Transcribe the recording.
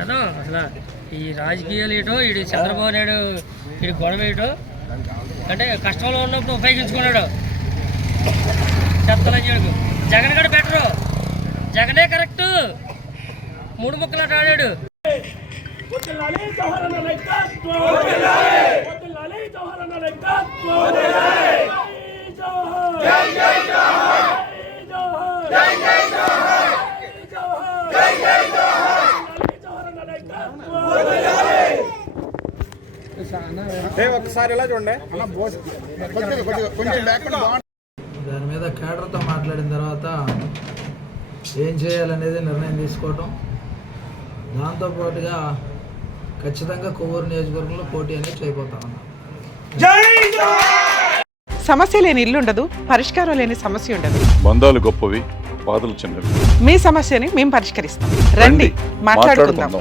ఏదో అసలు ఈ రాజకీయాలు ఏటో వీడు చంద్రబాబు నాయుడు వీడి గొడవ ఏటో అంటే కష్టంలో ఉన్నప్పుడు ఉపయోగించుకున్నాడు చెత్తల చేయడు. జగన్ గడు బెటరు, జగనే కరెక్ట్. 3 ముక్కలు ఆడాడు. ఒకసారి ఇలా చూడండి. దాని మీద కేడర్తో మాట్లాడిన తర్వాత ఏం చేయాలనేది నిర్ణయం తీసుకోవటం, దాంతోపాటుగా ఖచ్చితంగా కొవ్వూరు నియోజకవర్గంలో పోటీ అనేది చేయబోతా ఉన్నాం. సమస్య లేని ఇల్లు ఉండదు, పరిష్కారం లేని సమస్య ఉండదు. బంధాలు గొప్పవి, బాధలు చిన్నవి. మీ సమస్యని మేము పరిష్కరిస్తాం. రండి, మాట్లాడుకుందాం.